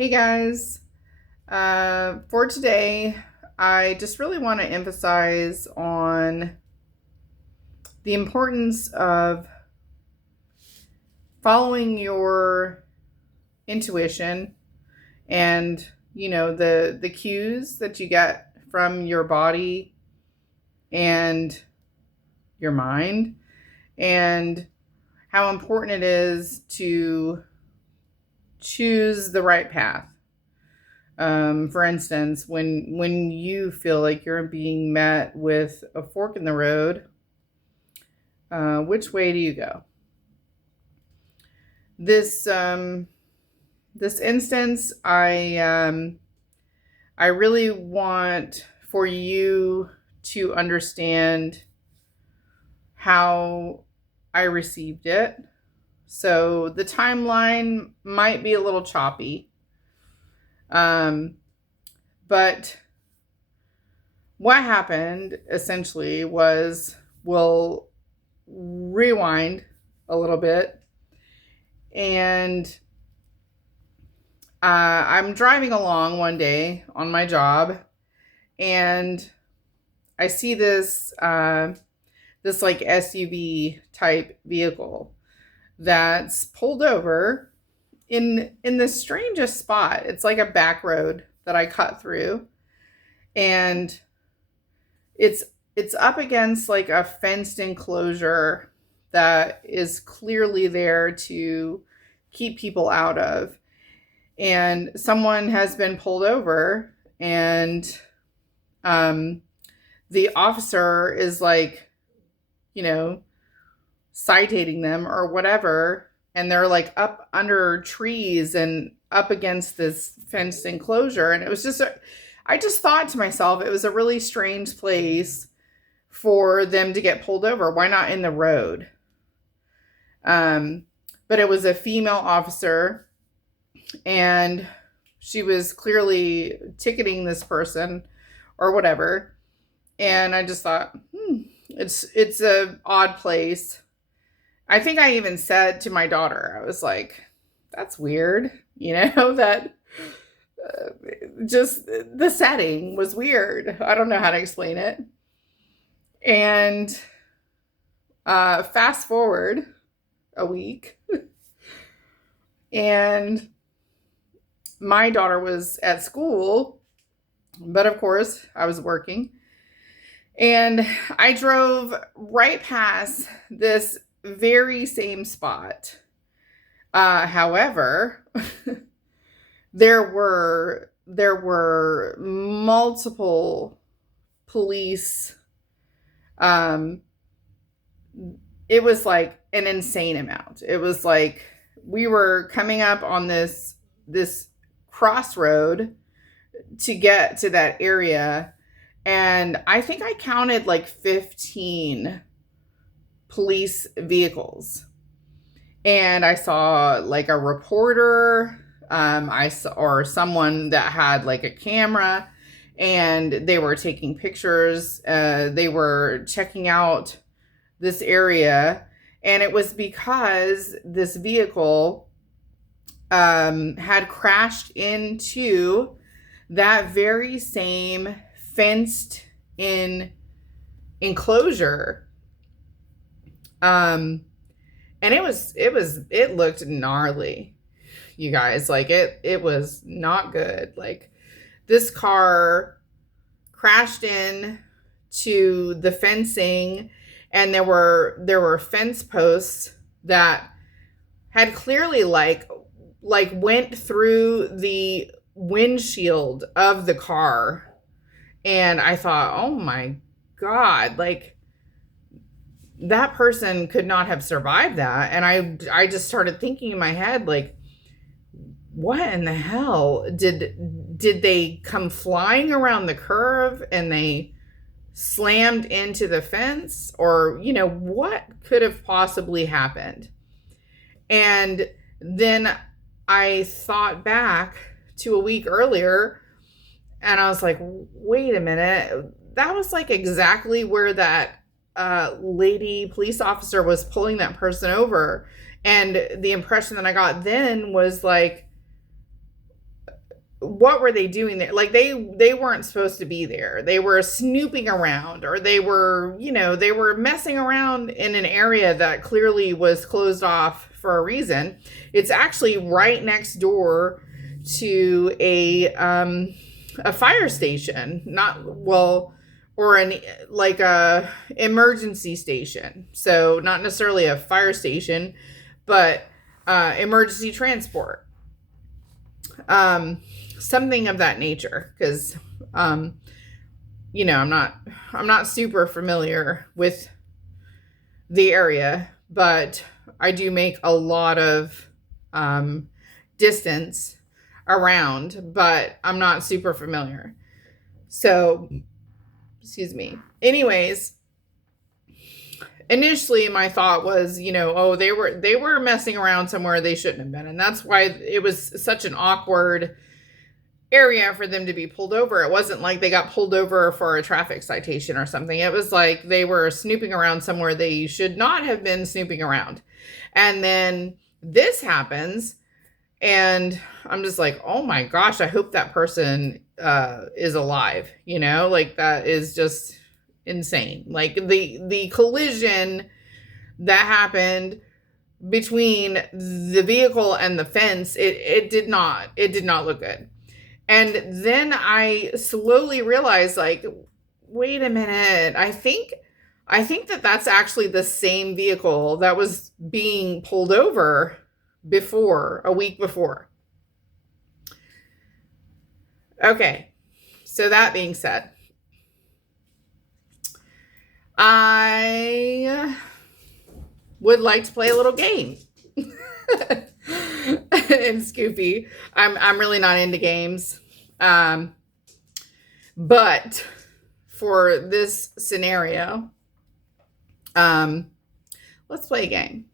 Hey guys, for today, I just really want to emphasize on the importance of following your intuition and the cues that you get from your body and your mind, and how important it is to choose the right path. For instance, when you feel like you're being met with a fork in the road, which way do you go? This instance, I really want for you to understand how I received it. So the timeline might be a little choppy. But what happened essentially was, we'll rewind a little bit, and I'm driving along one day on my job, and I see this like SUV type vehicle that's pulled over in the strangest spot. It's like a back road that I cut through, and it's up against like a fenced enclosure that is clearly there to keep people out of. And someone has been pulled over, and the officer is like, citating them or whatever, and they're like up under trees and up against this fenced enclosure. And it was just I just thought to myself, it was a really strange place for them to get pulled over. Why not in the road? But it was a female officer, and she was clearly ticketing this person or whatever. And I just thought, it's a odd place. I think I even said to my daughter, I was like, that's weird, that just the setting was weird. I don't know how to explain it. And fast forward a week, and my daughter was at school, but of course I was working. And I drove right past this very same spot. However, there were multiple police. It was like an insane amount. It was like we were coming up on this crossroad to get to that area, and I think I counted like 15 police vehicles. And I saw like a reporter, I saw, or someone that had like a camera, and they were taking pictures. They were checking out this area, and it was because this vehicle had crashed into that very same fenced in enclosure. And it looked gnarly, you guys. Like it was not good. Like, this car crashed in to the fencing, and there were fence posts that had clearly like went through the windshield of the car. And I thought, oh my God, like, that person could not have survived that. And I just started thinking in my head, like, what in the hell? Did they come flying around the curve and they slammed into the fence? Or, what could have possibly happened? And then I thought back to a week earlier, and I was like, wait a minute. That was like exactly where that lady police officer was pulling that person over. And the impression that I got then was like, what were they doing there? Like they weren't supposed to be there. They were snooping around, or they were, they were messing around in an area that clearly was closed off for a reason. It's actually right next door to a fire station, or a emergency station. So not necessarily a fire station, but emergency transport. Something of that nature, because I'm not super familiar with the area, but I do make a lot of distance around, but I'm not super familiar. So, excuse me. Anyways, initially my thought was, they were messing around somewhere they shouldn't have been. And that's why it was such an awkward area for them to be pulled over. It wasn't like they got pulled over for a traffic citation or something. It was like they were snooping around somewhere they should not have been snooping around. And then this happens, and I'm just like, oh my gosh, I hope that person is alive. Like, that is just insane. Like, the collision that happened between the vehicle and the fence, it did not look good. And then I slowly realized, like, wait a minute, I think that that's actually the same vehicle that was being pulled over a week before. Okay, so that being said, I would like to play a little game. And Scoopy, I'm really not into games. But for this scenario, let's play a game.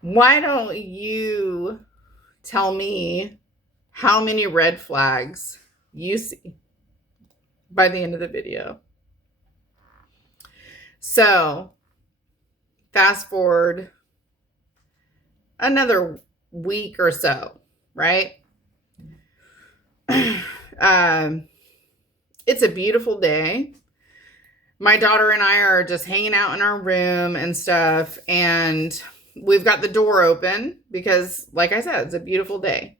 Why don't you tell me how many red flags you see by the end of the video? So, fast forward another week or so, right? It's a beautiful day. My daughter and I are just hanging out in our room and stuff, and we've got the door open because, like I said, it's a beautiful day.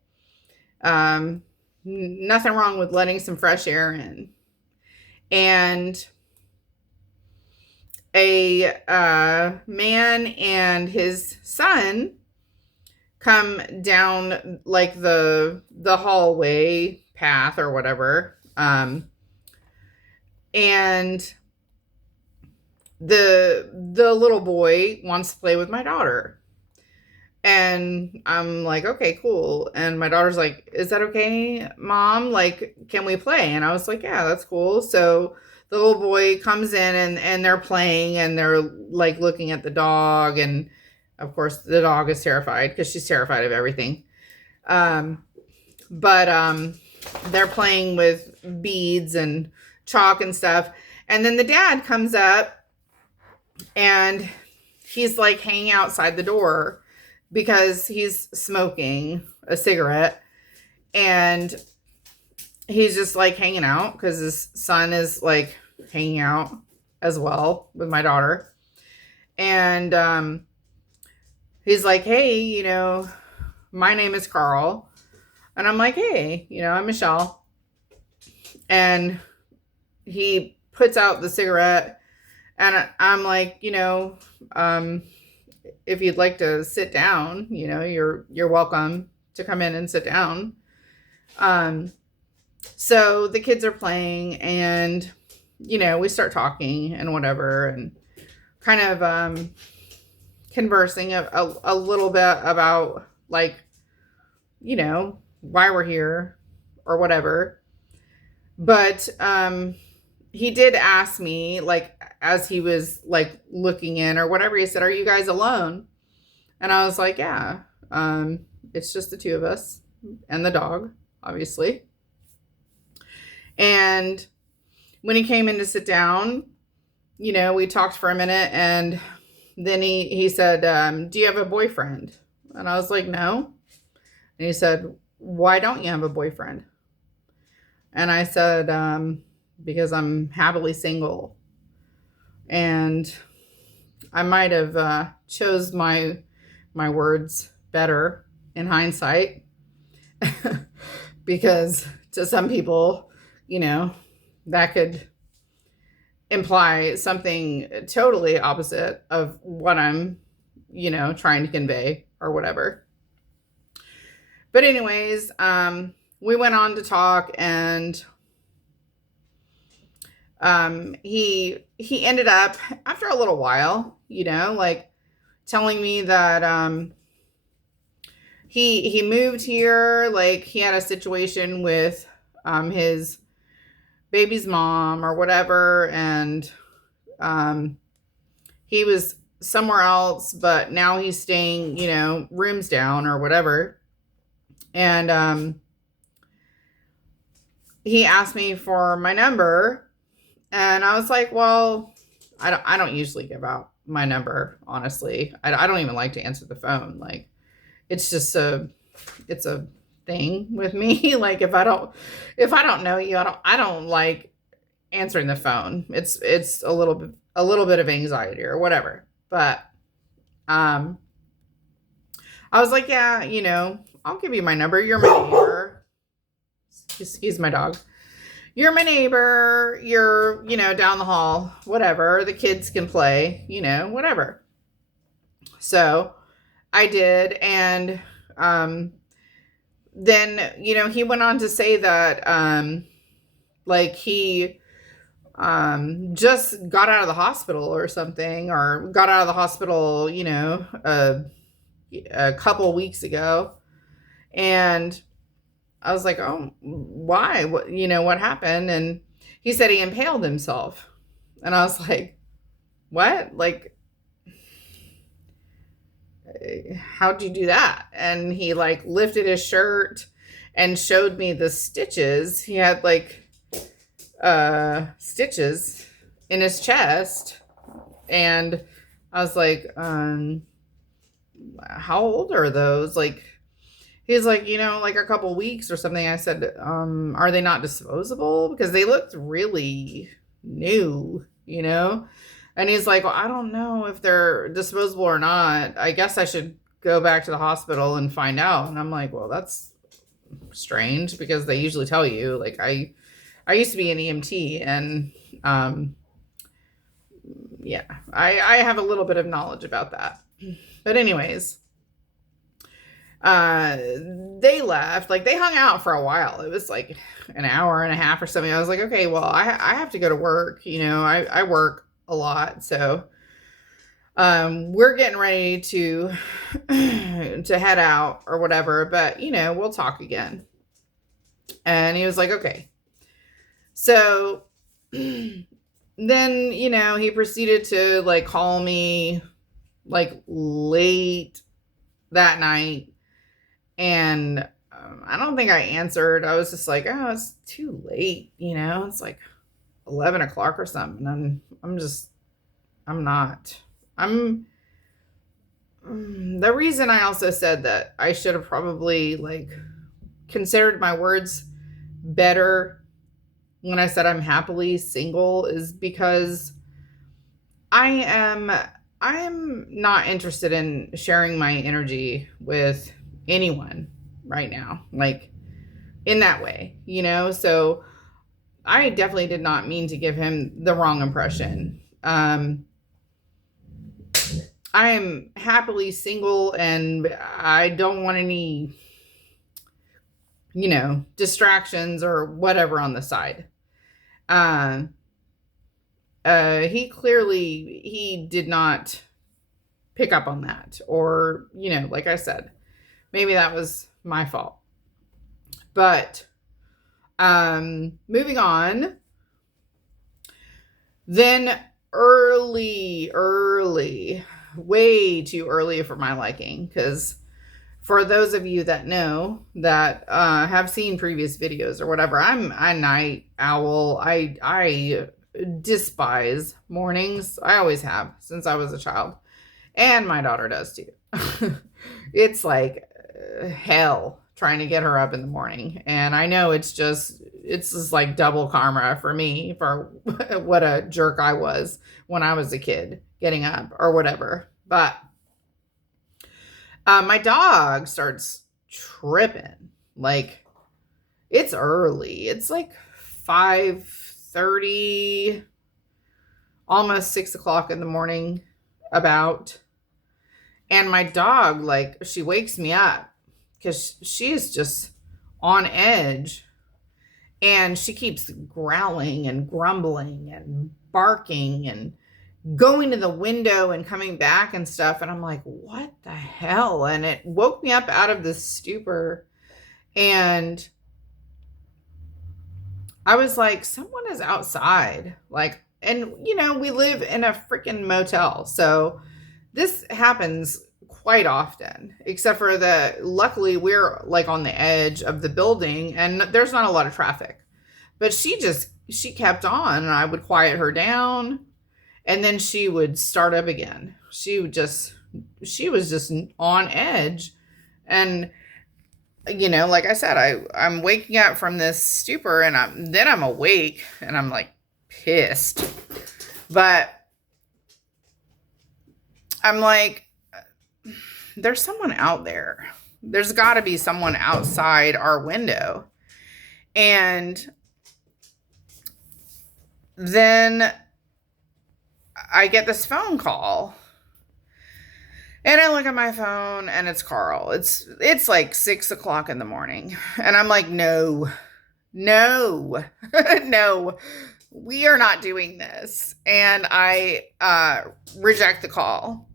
Nothing wrong with letting some fresh air in. And a man and his son come down like the hallway path or whatever, and the little boy wants to play with my daughter, and I'm like, okay, cool. And my daughter's like, is that okay, Mom? Like, can we play? And I was like, yeah, that's cool. So the little boy comes in, and they're playing, and they're like looking at the dog, and of course the dog is terrified because she's terrified of everything. But they're playing with beads and chalk and stuff. And then the dad comes up, and he's like hanging outside the door because he's smoking a cigarette, and he's just like hanging out because his son is like hanging out as well with my daughter. And he's like, hey, my name is Carl. And I'm like, hey, I'm Michelle. And he puts out the cigarette, and I'm like, if you'd like to sit down, you're welcome to come in and sit down. So the kids are playing, and, we start talking and whatever, and kind of conversing a little bit about, like, why we're here or whatever. But he did ask me, like, as he was like looking in or whatever, he said, are you guys alone? And I was like, yeah, it's just the two of us and the dog, obviously. And when he came in to sit down, we talked for a minute, and then he said, do you have a boyfriend? And I was like, no. And he said, why don't you have a boyfriend? And I said, because I'm happily single. And I might have chose my words better in hindsight, because to some people, that could imply something totally opposite of what I'm, trying to convey or whatever. But anyways, we went on to talk, and he ended up, after a little while, like telling me that he moved here, like he had a situation with his baby's mom or whatever, and he was somewhere else, but now he's staying, rooms down or whatever. And he asked me for my number, and I was like, well, I don't usually give out my number, honestly. I don't even like to answer the phone. Like, it's just it's a thing with me. Like, if I don't know you, I don't like answering the phone. It's a little bit of anxiety or whatever. But I was like, yeah, I'll give you my number. You're my neighbor. Excuse my dog. You're my neighbor. You're, down the hall, whatever. The kids can play, whatever. So I did. And then, he went on to say that, like, he just got out of the hospital or something, or got out of the hospital, a couple weeks ago. And I was like, oh, why? What happened? And he said he impaled himself. And I was like, what? Like, how'd you do that? And he like lifted his shirt and showed me the stitches. He had like stitches in his chest. And I was like, how old are those? Like, he's like, like a couple weeks or something. I said, are they not disposable? Because they looked really new, And he's like, well, I don't know if they're disposable or not. I guess I should go back to the hospital and find out. And I'm like, well, that's strange, because they usually tell you. Like, I used to be an EMT, and yeah, I have a little bit of knowledge about that. But anyways, they left. Like, they hung out for a while. It was like an hour and a half or something. I was like, okay, well, I have to go to work. I work a lot. So we're getting ready to head out or whatever. But, we'll talk again. And he was like, okay. So then, he proceeded to like call me like late that night. And I don't think I answered. I was just like, oh, it's too late. It's like 11 o'clock or something. The reason I also said that I should have probably like considered my words better when I said I'm happily single is because I am not interested in sharing my energy with anyone right now, like in that way, so I definitely did not mean to give him the wrong impression. I am happily single, and I don't want any, distractions or whatever on the side. He did not pick up on that, or, like I said, maybe that was my fault. But moving on, then early, way too early for my liking, because for those of you that know, that have seen previous videos or whatever, I'm a night owl. I despise mornings. I always have since I was a child, and my daughter does too. It's like hell trying to get her up in the morning. And I know it's just like double karma for me for what a jerk I was when I was a kid getting up or whatever. But my dog starts tripping. Like, it's early. It's like 5:30, almost 6 o'clock in the morning about. And my dog, like, she wakes me up because she is just on edge. And she keeps growling and grumbling and barking and going to the window and coming back and stuff. And I'm like, what the hell? And it woke me up out of this stupor. And I was like, someone is outside. Like, and we live in a freaking motel. So this happens quite often, except for luckily we're like on the edge of the building and there's not a lot of traffic. But she kept on, and I would quiet her down, and then she would start up again. She was just on edge. And like I said, I'm waking up from this stupor, and I'm awake, and I'm like pissed. But I'm like, there's someone out there. There's got to be someone outside our window. And then I get this phone call. And I look at my phone, and it's Carl. It's like 6 o'clock in the morning. And I'm like, no, no, we are not doing this. And I reject the call.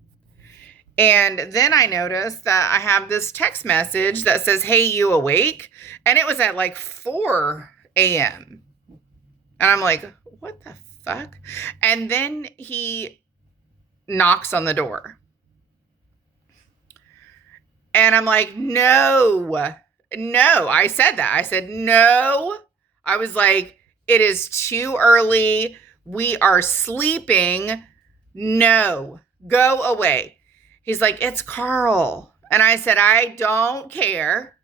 And then I noticed that I have this text message that says, hey, you awake? And it was at like 4 a.m. And I'm like, what the fuck? And then he knocks on the door. And I'm like, no. I said that. I said, no. I was like, it is too early. We are sleeping. No, go away. He's like, it's Carl. And I said, I don't care.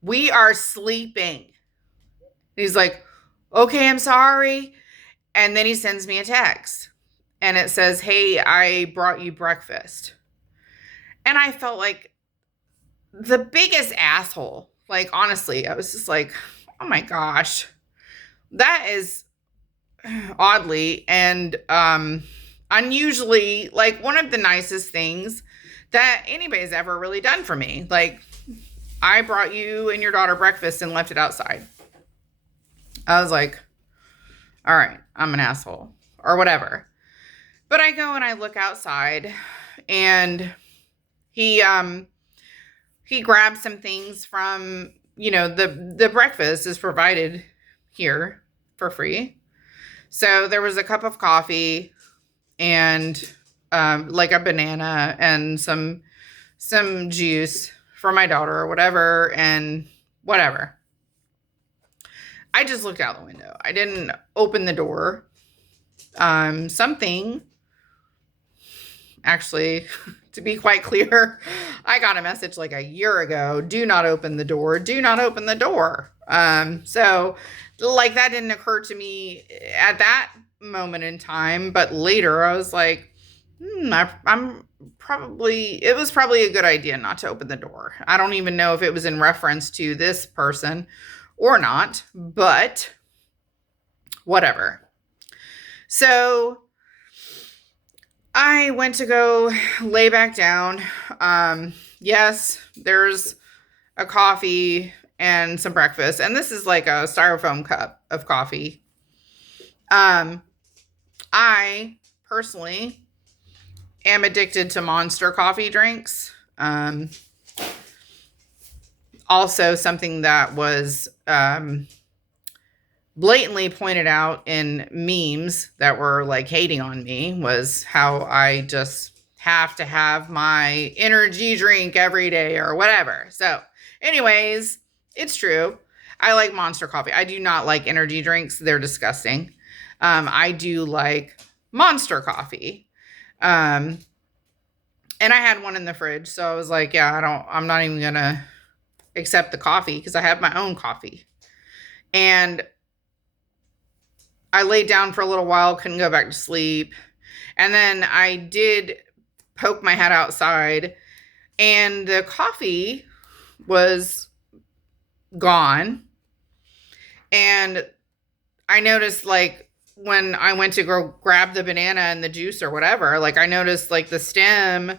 We are sleeping. He's like, okay, I'm sorry. And then he sends me a text. And it says, hey, I brought you breakfast. And I felt like the biggest asshole. Like, honestly, I was just like, oh my gosh. That is oddly and unusually like one of the nicest things that anybody's ever really done for me. Like, I brought you and your daughter breakfast and left it outside. I was like, all right, I'm an asshole or whatever. But I go and I look outside, and he grabs some things from, the breakfast is provided here for free. So there was a cup of coffee and like a banana and some juice for my daughter or whatever, and whatever. I just looked out the window. I didn't open the door. Something, actually, to be quite clear, I got a message like a year ago, do not open the door. Do not open the door. So like that didn't occur to me at that moment in time, but later I was like, it was probably a good idea not to open the door. I don't even know if it was in reference to this person or not, but whatever. So I went to go lay back down. Yes, there's a coffee and some breakfast, and this is like a styrofoam cup of coffee. I personally am addicted to Monster coffee drinks. Also something that was blatantly pointed out in memes that were like hating on me was how I just have to have my energy drink every day or whatever. So anyways, it's true. I like Monster coffee. I do not like energy drinks. They're disgusting. I do like Monster coffee. And I had one in the fridge. So I was like, yeah, I'm not even gonna accept the coffee because I have my own coffee. And I laid down for a little while, couldn't go back to sleep. And then I did poke my head outside, and the coffee was gone. And I noticed, like, when I went to go grab the banana and the juice or whatever, like, I noticed, like, the stem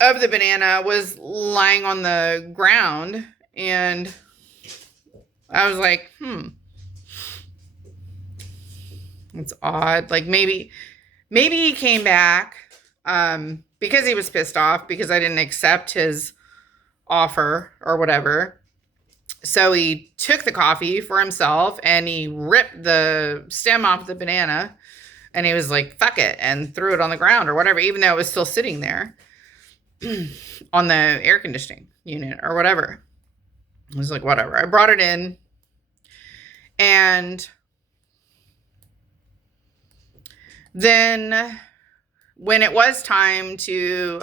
of the banana was lying on the ground. And I was like, it's odd. Like, maybe he came back because he was pissed off because I didn't accept his offer or whatever. So he took the coffee for himself and he ripped the stem off the banana and he was like, fuck it, and threw it on the ground or whatever, even though it was still sitting there on the air conditioning unit or whatever. I was like, whatever. I brought it in, and then when it was time to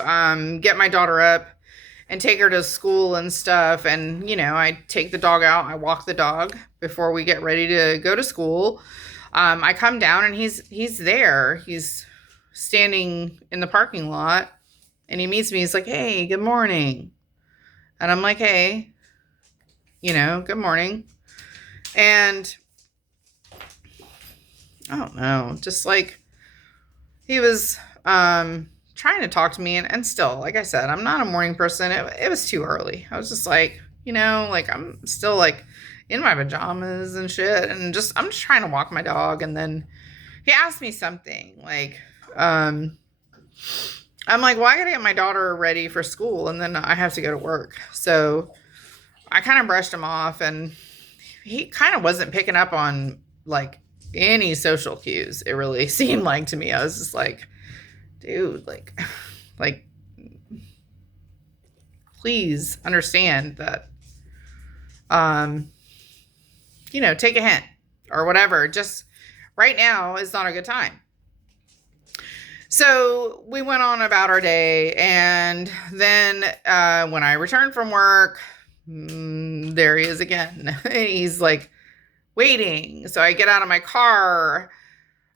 get my daughter up and take her to school and stuff, and, you know, I take the dog out, I walk the dog before we get ready to go to school. I come down and he's there. He's standing in the parking lot and he meets me. He's like, hey, good morning. And I'm like, hey, you know, good morning. And I don't know, just like, he was trying to talk to me, and still, like I said, I'm not a morning person. It was too early. I was just like, you know, like, I'm still like in my pajamas and shit, and I'm just trying to walk my dog. And then he asked me something like, I'm like, well, I gotta get my daughter ready for school and then I have to go to work. So I kind of brushed him off, and he kind of wasn't picking up on like any social cues. It really seemed like to me. I was just like, dude, like, please understand that, you know, take a hint or whatever. Just right now is not a good time. So we went on about our day. And then when I returned from work, there he is again. He's like waiting. So I get out of my car.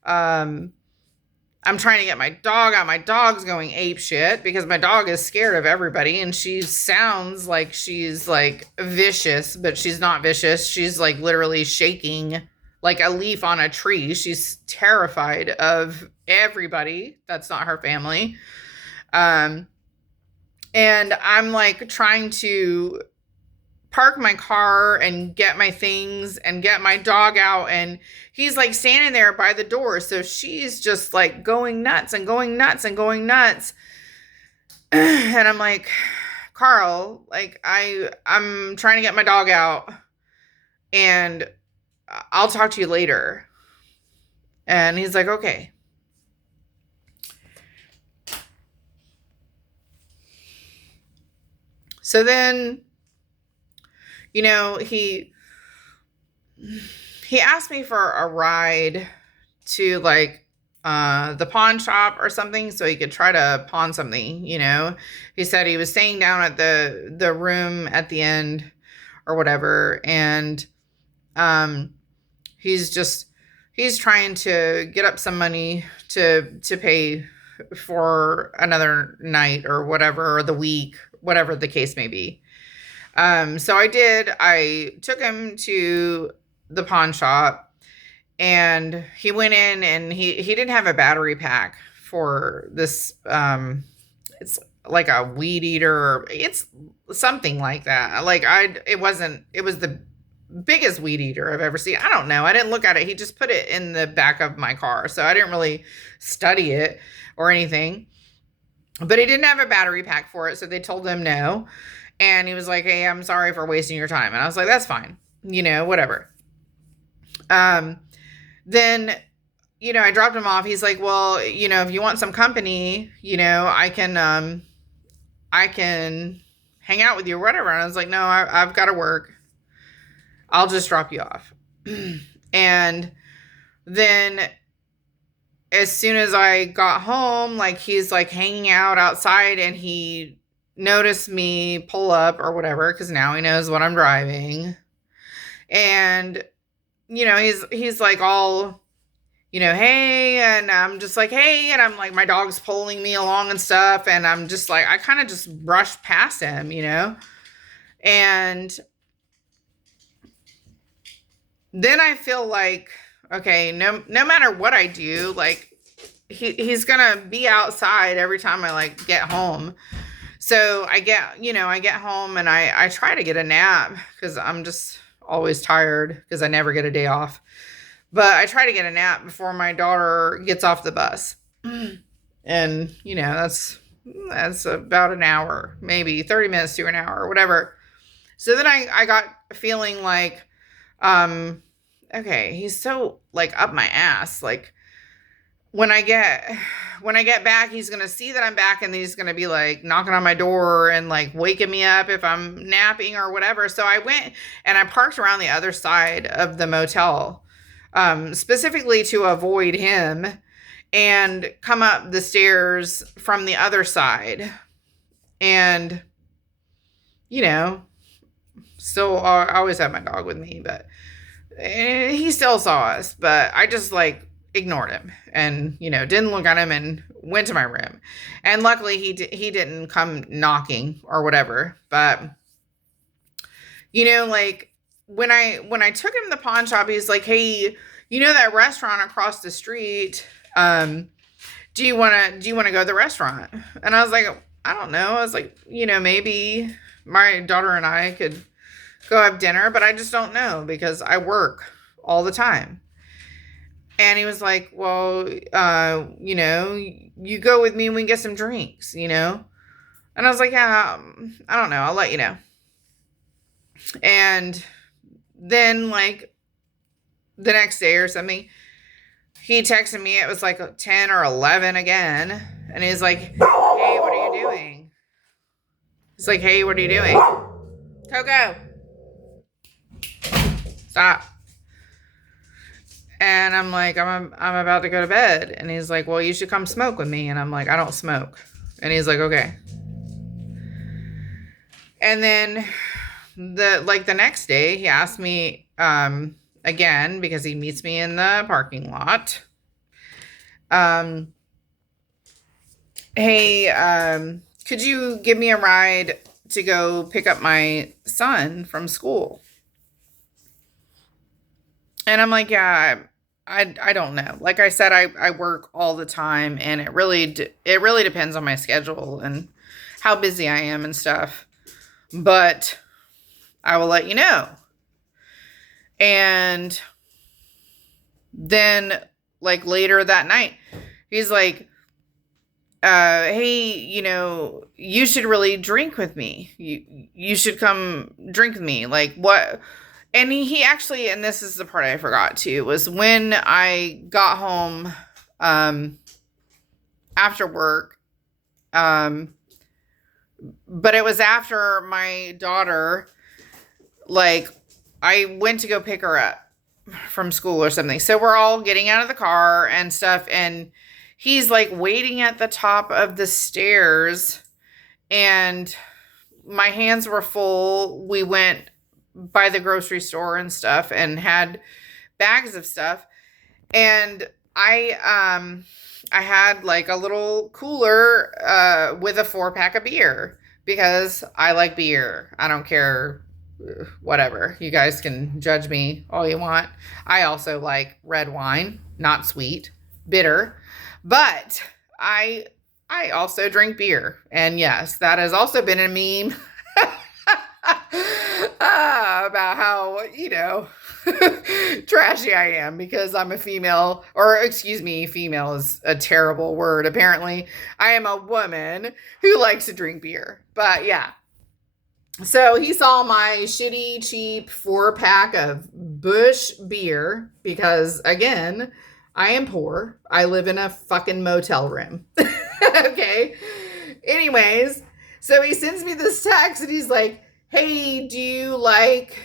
I'm trying to get my dog out. My dog's going ape shit because my dog is scared of everybody, and she sounds like she's like vicious, but she's not vicious. She's like literally shaking like a leaf on a tree. She's terrified of everybody that's not her family. And I'm like trying to park my car and get my things and get my dog out, and he's like standing there by the door. So she's just like going nuts and going nuts and going nuts. And I'm like, Carl, like, I'm trying to get my dog out and I'll talk to you later. And he's like, okay. So then, you know, he asked me for a ride to like the pawn shop or something so he could try to pawn something, you know. He said he was staying down at the room at the end or whatever, and he's trying to get up some money to pay for another night or whatever, or the week, whatever the case may be. So I took him to the pawn shop, and he went in, and he didn't have a battery pack for this. It's like a weed eater. It's something like that. Like it was the biggest weed eater I've ever seen. I don't know. I didn't look at it. He just put it in the back of my car. So I didn't really study it or anything, but he didn't have a battery pack for it. So they told him no. And he was like, hey, I'm sorry for wasting your time. And I was like, that's fine. You know, whatever. Then, you know, I dropped him off. He's like, well, you know, if you want some company, you know, I can hang out with you or whatever. And I was like, no, I've got to work. I'll just drop you off. And then as soon as I got home, like, he's like hanging out outside, and he notice me pull up or whatever, because now he knows what I'm driving. And, he's like all, hey, and I'm just like, hey, and I'm like, my dog's pulling me along and stuff. And I'm just like, I kind of just brushed past him, and then I feel like, okay, no matter what I do, like he's gonna be outside every time I like get home. So I get home and I try to get a nap because I'm just always tired because I never get a day off. But I try to get a nap before my daughter gets off the bus. And, that's about an hour, maybe 30 minutes to an hour or whatever. So then I got feeling like, okay, he's so like up my ass. Like when I get back, he's going to see that I'm back and he's going to be like knocking on my door and like waking me up if I'm napping or whatever. So I went and I parked around the other side of the motel, specifically to avoid him, and come up the stairs from the other side. And, still I always have my dog with me, but he still saw us, but I just like ignored him and, didn't look at him and went to my room. And luckily he didn't come knocking or whatever. But, like when I took him to the pawn shop, he's like, hey, that restaurant across the street, do you want to go to the restaurant? And I was like, I don't know. I was like, maybe my daughter and I could go have dinner, but I just don't know because I work all the time. And he was like, well, you go with me and we can get some drinks, And I was like, yeah, I don't know. I'll let you know. And then like the next day or something, he texted me. It was like 10 or 11 again. And he's like, hey, what are you doing? He's like, hey, what are you doing? Coco, stop. And I'm like, I'm about to go to bed. And he's like, well, you should come smoke with me. And I'm like, I don't smoke. And he's like, okay. And then the next day he asked me, again, because he meets me in the parking lot. Hey, could you give me a ride to go pick up my son from school? And I'm like, yeah, I don't know. Like I said, I work all the time, and it really depends on my schedule and how busy I am and stuff. But I will let you know. And then like later that night, he's like, hey, you should really drink with me. You should come drink with me. Like what? And he actually, and this is the part I forgot too, was when I got home, after work, but it was after my daughter, like I went to go pick her up from school or something. So we're all getting out of the car and stuff. And he's like waiting at the top of the stairs, and my hands were full. We went by the grocery store and stuff and had bags of stuff. And I had like a little cooler, with a 4-pack of beer because I like beer. I don't care. Whatever. You guys can judge me all you want. I also like red wine, not sweet, bitter, but I also drink beer. And yes, that has also been a meme about how, trashy I am because I'm a female, or excuse me, female is a terrible word. Apparently, I am a woman who likes to drink beer. But yeah. So he saw my shitty, cheap 4-pack of Busch beer because, again, I am poor. I live in a fucking motel room. Okay. Anyways, so he sends me this text and he's like, hey, do you like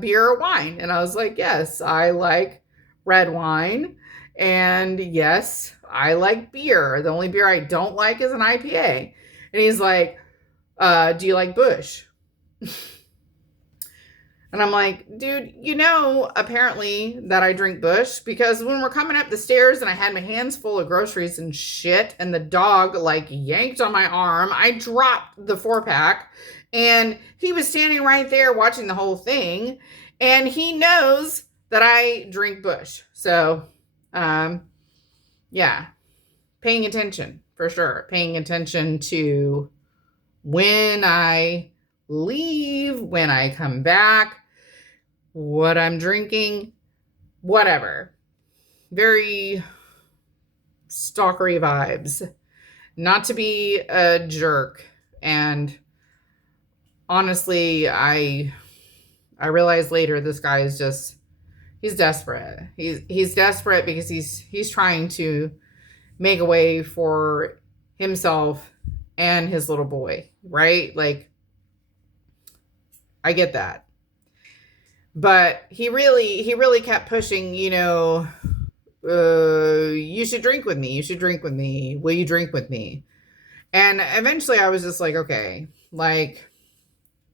beer or wine? And I was like, yes, I like red wine. And yes, I like beer. The only beer I don't like is an IPA. And he's like, Do you like Bush? And I'm like, dude, apparently that I drink Bush, because when we're coming up the stairs and I had my hands full of groceries and shit, and the dog like yanked on my arm, I dropped the 4-pack, and he was standing right there watching the whole thing, and he knows that I drink Bush. So, yeah, paying attention for sure. Paying attention to when I leave, when I come back, what I'm drinking, whatever. Very stalkery vibes. Not to be a jerk. And honestly, I realized later this guy is just, he's desperate. He's desperate because he's trying to make a way for himself and his little boy, right? Like, I get that. But he really kept pushing, you should drink with me. You should drink with me. Will you drink with me? And eventually I was just like, okay, like,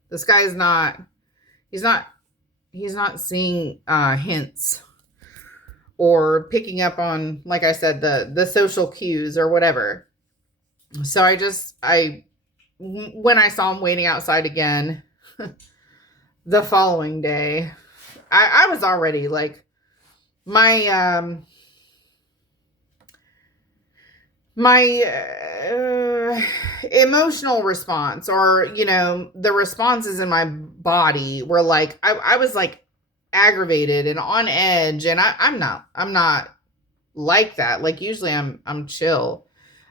this guy is not, he's not seeing hints or picking up on, like I said, the social cues or whatever. So when I saw him waiting outside again, the following day, I was already like, my emotional response, or the responses in my body were like, I was like aggravated and on edge, and I'm not like that. Like, usually I'm chill,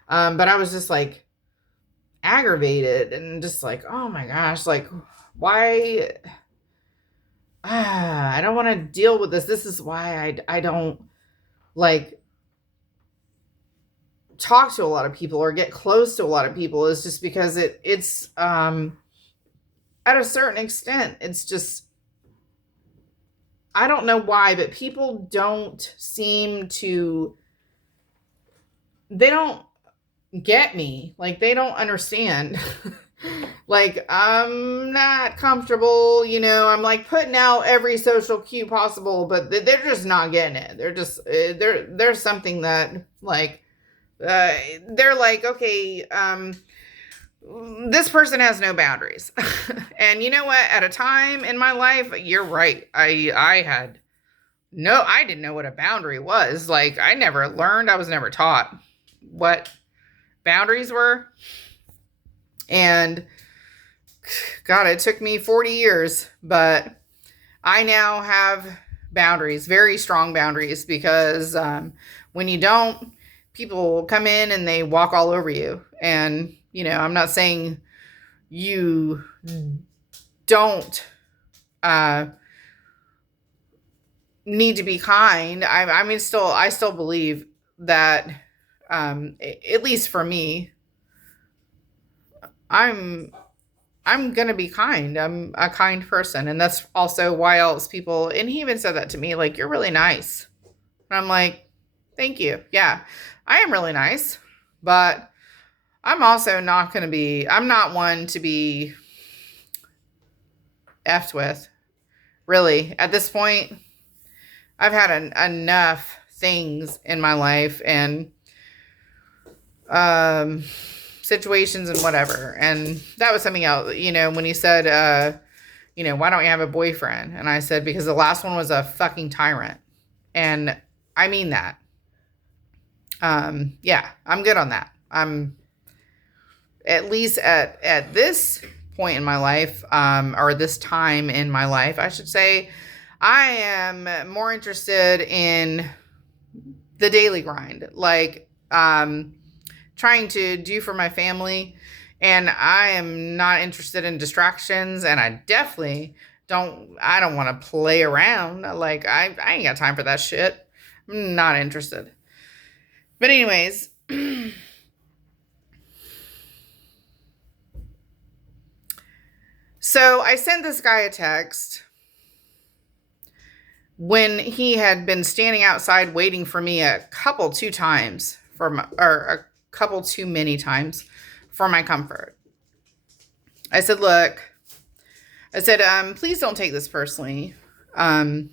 but I was just like aggravated and just like, oh my gosh, like, why? I don't want to deal with this. This is why I don't like talk to a lot of people or get close to a lot of people, is just because it's at a certain extent, it's just, I don't know why, but people don't seem to, they don't get me. Like, they don't understand. Like, I'm not comfortable, I'm like putting out every social cue possible, but they're just not getting it. They're just, there's something that, like, they're like, okay, this person has no boundaries. And you know what? At a time in my life, you're right. I didn't know what a boundary was. Like, I never learned, I was never taught what boundaries were. And God, it took me 40 years, but I now have boundaries, very strong boundaries, because when you don't, people come in and they walk all over you. And, I'm not saying you don't need to be kind. I still believe that, at least for me, I'm going to be kind. I'm a kind person. And that's also why else people, and he even said that to me, like, you're really nice. And I'm like, thank you. Yeah, I am really nice, but I'm also not going to be, I'm not one to be effed with. Really, at this point, I've had enough things in my life and situations and whatever. And that was something else, when he said, why don't you have a boyfriend? And I said, because the last one was a fucking tyrant. And I mean that. Yeah, I'm good on that. I'm, at least at this point in my life, or this time in my life, I should say, I am more interested in the daily grind, like, trying to do for my family. And I am not interested in distractions, and I definitely don't want to play around. Like, I ain't got time for that shit. I'm not interested. But anyways, so I sent this guy a text when he had been standing outside waiting for me a couple too many times for my comfort. I said, look, I said, please don't take this personally. But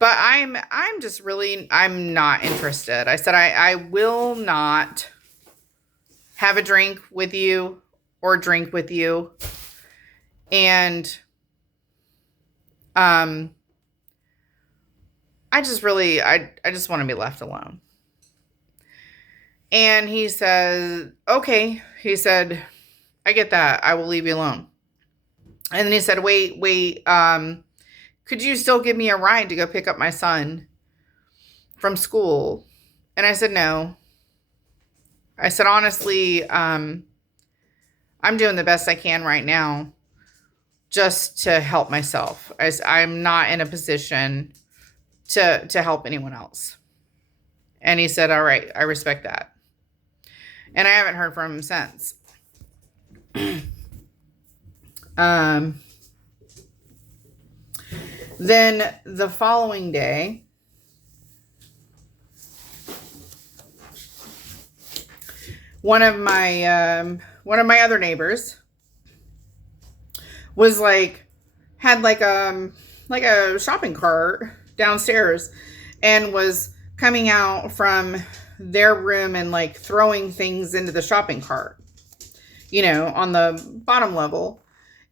I'm just really, I'm not interested. I said, I will not have a drink with you or drink with you. And, I just really, I just want to be left alone. And he says, okay. He said, I get that. I will leave you alone. And then he said, wait, could you still give me a ride to go pick up my son from school? And I said, no. I said, honestly, I'm doing the best I can right now just to help myself. I'm not in a position to help anyone else. And he said, all right, I respect that. And I haven't heard from him since. Then the following day, one of my other neighbors was had a shopping cart downstairs and was coming out from their room and throwing things into the shopping cart, on the bottom level.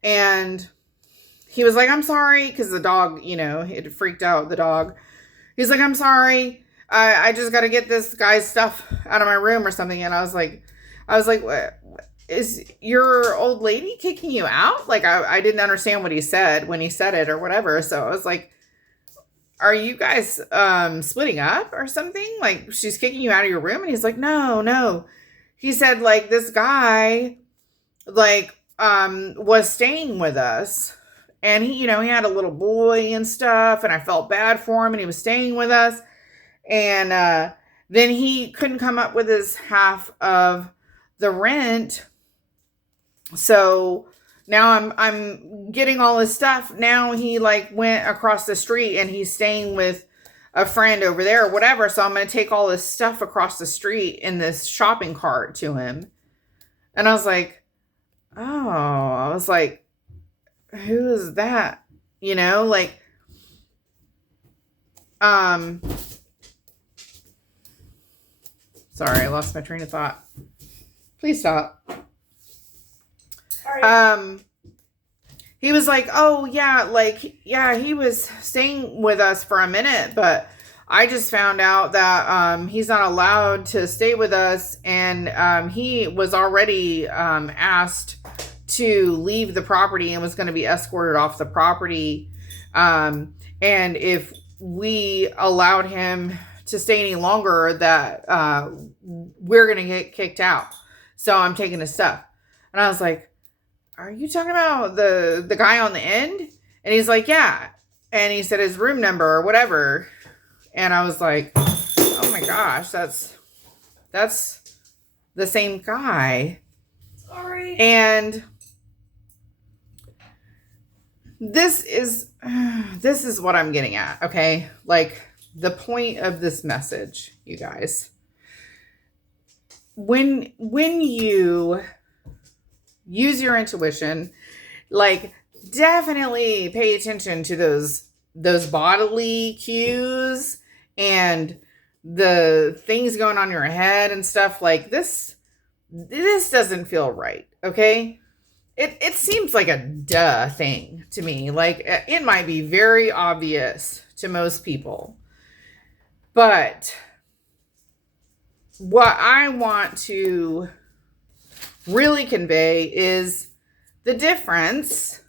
And he was like, I'm sorry, because the dog, it freaked out the dog. He's like, I'm sorry. I just got to get this guy's stuff out of my room or something. And I was like, what? Is your old lady kicking you out? I didn't understand what he said when he said it or whatever. So I was like, are you guys splitting up or something? She's kicking you out of your room? And he's like, no. He said, this guy, was staying with us. And he, he had a little boy and stuff. And I felt bad for him. And he was staying with us. And then he couldn't come up with his half of the rent. So now I'm getting all his stuff. Now he went across the street and he's staying with a friend over there or whatever. So I'm going to take all his stuff across the street in this shopping cart to him. And I was like, who is that? Sorry, I lost my train of thought. Please stop. Sorry. He was like, oh yeah, he was staying with us for a minute, but I just found out that he's not allowed to stay with us, and he was already asked to leave the property and was going to be escorted off the property. And if we allowed him to stay any longer, that we're going to get kicked out. So I'm taking his stuff. And I was like, are you talking about the guy on the end? And he's like, yeah. And he said his room number or whatever. And I was like, oh my gosh, that's the same guy. Sorry. And this is what I'm getting at, okay? The point of this message, you guys. When you use your intuition, definitely pay attention to those bodily cues and the things going on in your head and stuff like this. This doesn't feel right, okay? It seems like a duh thing to me. It might be very obvious to most people. But what I want to really convey is the difference.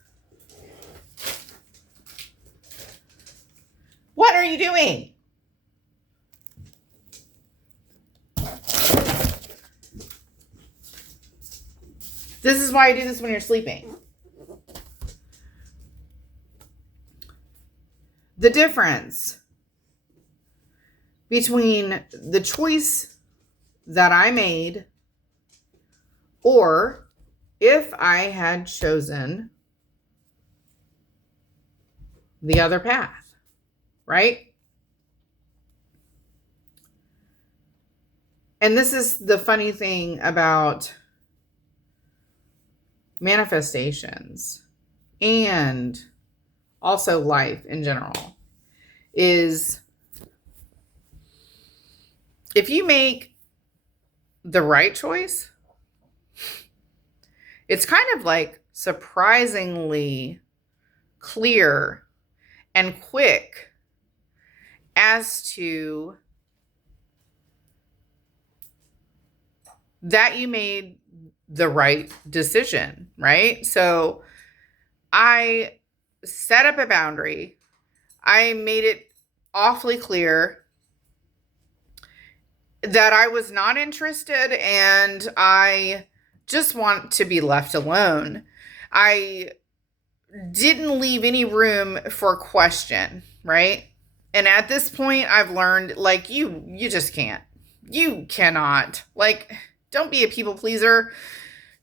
What are you doing? This is why I do this when you're sleeping. The difference between the choice that I made or if I had chosen the other path, right? And this is the funny thing about manifestations and also life in general is if you make the right choice, it's kind of like surprisingly clear and quick as to that you made the right decision, right? So I set up a boundary. I made it awfully clear that I was not interested and I just want to be left alone. I didn't leave any room for question, right? And at this point I've learned like you just can't. You cannot. Like, don't be a people pleaser.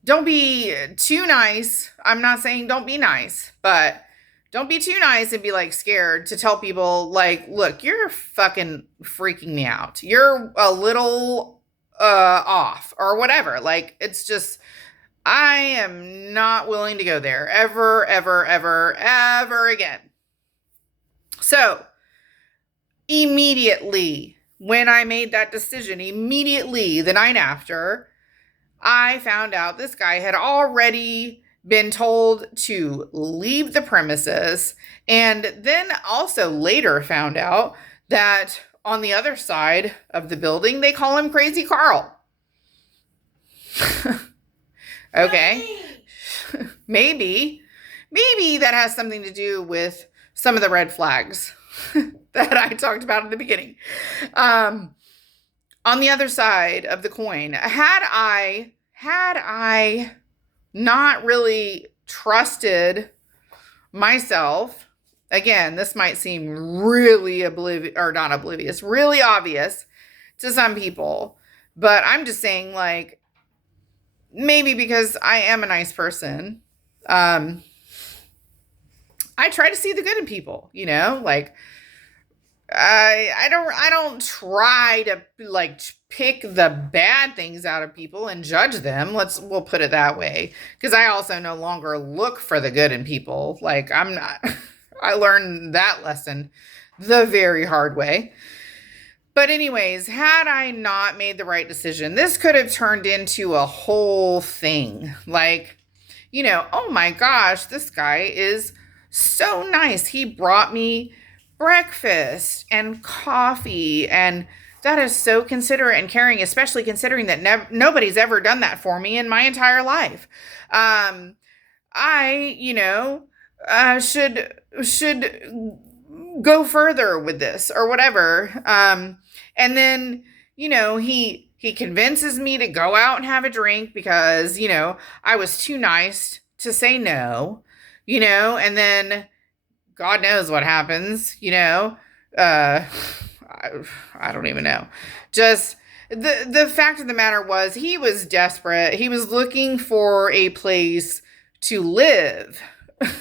Don't be too nice. I'm not saying don't be nice, but don't be too nice and be like scared to tell people like, look, you're fucking freaking me out. You're a little off or whatever. Like, it's just, I am not willing to go there ever, ever, ever, ever again. So immediately when I made that decision, immediately the night after, I found out this guy had already been told to leave the premises, and then also later found out that on the other side of the building, they call him Crazy Carl. Okay. Maybe that has something to do with some of the red flags that I talked about in the beginning. On the other side of the coin, had I not really trusted myself, again, this might seem really really obvious to some people, but I'm just saying, like, maybe because I am a nice person, I try to see the good in people, you know, like, I don't try to like pick the bad things out of people and judge them. We'll put it that way. Because I also no longer look for the good in people. Like, I'm not, I learned that lesson the very hard way. But anyways, had I not made the right decision, this could have turned into a whole thing. Like, you know, oh my gosh, this guy is so nice. He brought me breakfast and coffee, and that is so considerate and caring, especially considering that nobody's ever done that for me in my entire life. I, you know, should go further with this or whatever. And then, you know, he convinces me to go out and have a drink because, you know, I was too nice to say no, you know, and then God knows what happens, you know. I don't even know. Just the fact of the matter was he was desperate. He was looking for a place to live.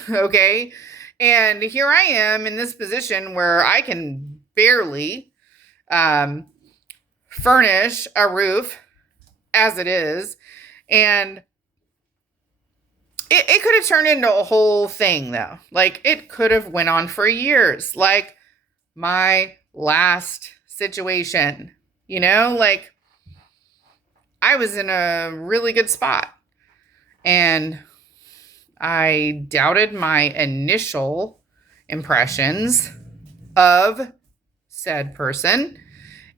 Okay. And here I am in this position where I can barely furnish a roof as it is. And it could have turned into a whole thing, though. Like, it could have went on for years. Like my last situation, you know, like I was in a really good spot and I doubted my initial impressions of said person.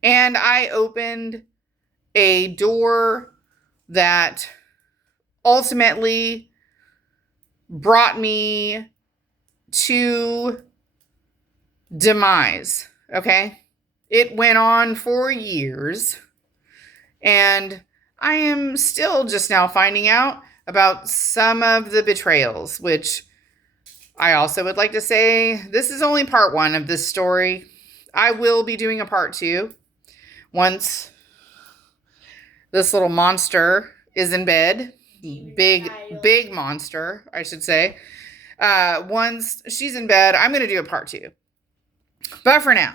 And I opened a door that ultimately brought me to demise. Okay. It went on for years, and I am still just now finding out about some of the betrayals, which I also would like to say this is only part 1 of this story. I will be doing a part 2 once this little monster is in bed. Big monster, I should say. Once she's in bed, I'm going to do a part 2. But for now,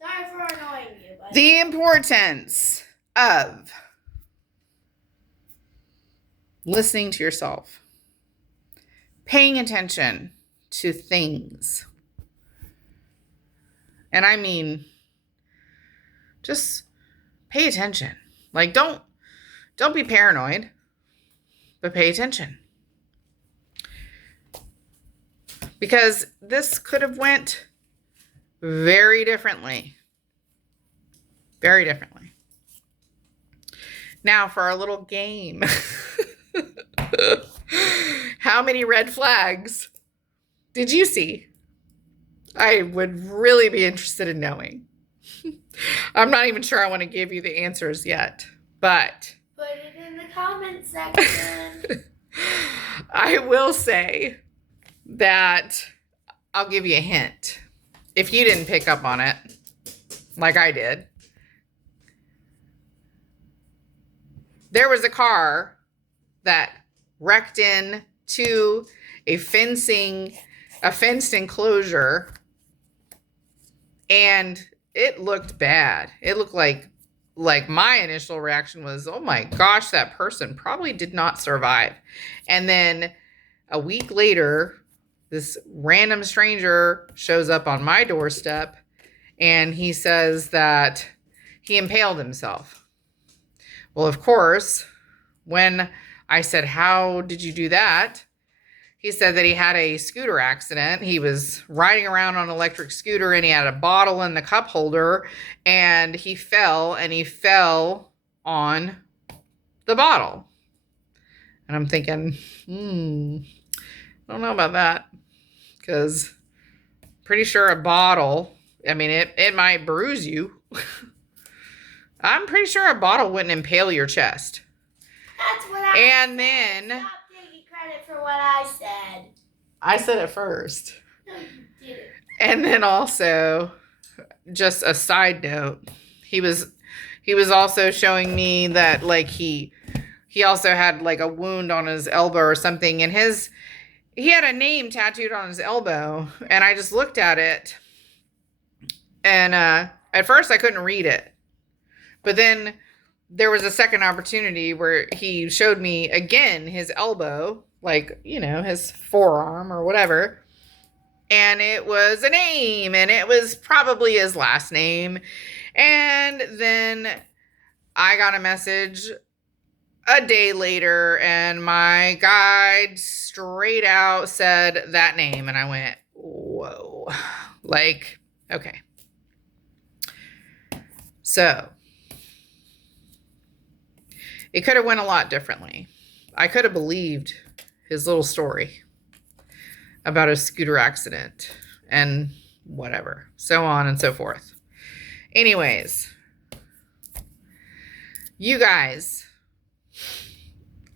sorry for annoying you. But the importance of listening to yourself. paying attention to things. And I mean, just pay attention. Like, don't be paranoid, but pay attention. Because this could have went very differently. Very differently. Now for our little game. How many red flags did you see? I would really be interested in knowing. I'm not even sure I want to give you the answers yet, but Put it in the comment section. I will say that I'll give you a hint. If you didn't pick up on it, like I did, there was a car that wrecked into a fenced enclosure, and it looked bad. It looked like my initial reaction was, oh my gosh, that person probably did not survive. And then a week later, this random stranger shows up on my doorstep, and he says that he impaled himself. Well, of course, when I said, how did you do that? He said that he had a scooter accident. He was riding around on an electric scooter, and he had a bottle in the cup holder, and he fell on the bottle. And I'm thinking, I don't know about that, because pretty sure a bottle, I mean, it might bruise you. I'm pretty sure a bottle wouldn't impale your chest. That's what I And said. then Stop taking credit for what I said. I said it first. No, you didn't. And then also, just a side note, he was also showing me that like he also had like a wound on his elbow or something, and he had a name tattooed on his elbow, and I just looked at it, and at first I couldn't read it. But then there was a second opportunity where he showed me again his elbow, like, you know, his forearm or whatever. And it was a name, and it was probably his last name. And then I got a message a day later, and my guide straight out said that name. And I went, whoa, like, okay. So it could have went a lot differently. I could have believed his little story about a scooter accident and whatever, so on and so forth. Anyways, you guys,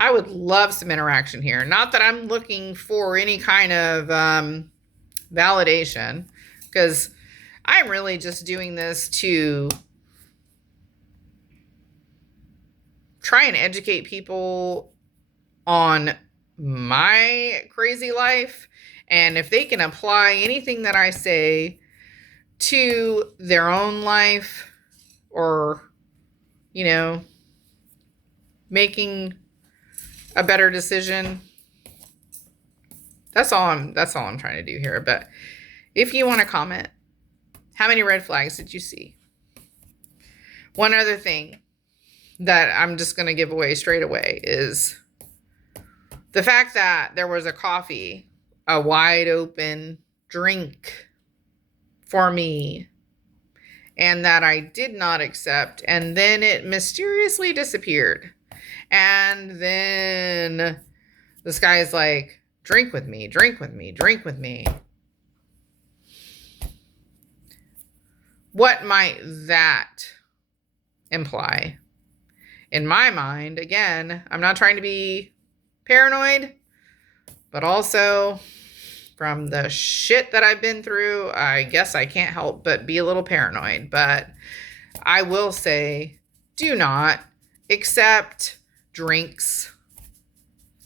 I would love some interaction here. Not that I'm looking for any kind of validation, because I'm really just doing this to try and educate people on my crazy life. And if they can apply anything that I say to their own life, or, you know, making a better decision, that's all I'm trying to do here. But if you want to comment, how many red flags did you see? One other thing that I'm just going to give away straight away is the fact that there was a coffee, a wide open drink for me, and that I did not accept, and then it mysteriously disappeared. And then this guy is like, drink with me, drink with me, drink with me. What might that imply? In my mind, again, I'm not trying to be paranoid, but also from the shit that I've been through, I guess I can't help but be a little paranoid. But I will say, do not accept drinks,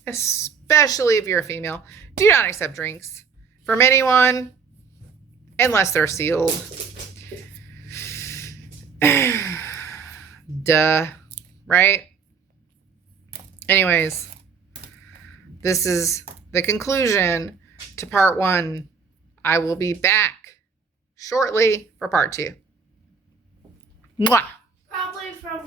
especially if you're a female. Do not accept drinks from anyone unless they're sealed. Duh. Right? Anyways, this is the conclusion to part 1. I will be back shortly for part 2. Mwah! Probably from